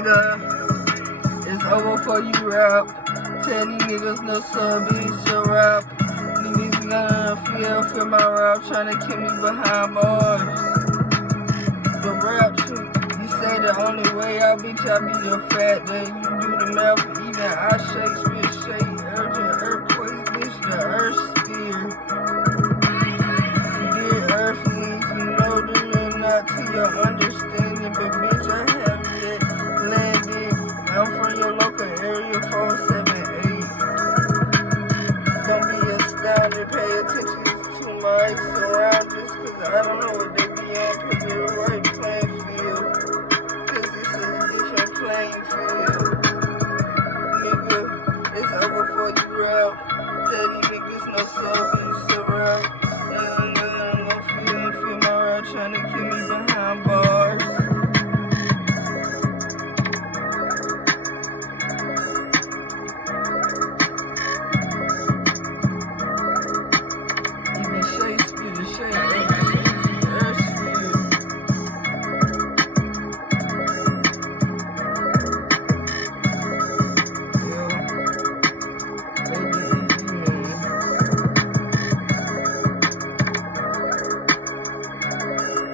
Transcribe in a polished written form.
nigga, it's over for you, rap. Tell these niggas no sub, bitch, your rap. Niggas gonna feel my rap, tryna kill me behind bars. The rap shit, you say the only way out, bitch, I be your fat. Then you do the math, even I shake, urgent earthquakes, bitch, the earth steer. Dear earthlings, you know that you're not to your understanding, but bitch, I have yet landed. I'm from your local area, 478. Don't be astounded, pay attention to my surroundings, cause I don't know what they be on, put me the right playing field, cause this is a different playing field. Nigga, it's over for you, rap. Tell these niggas no sub.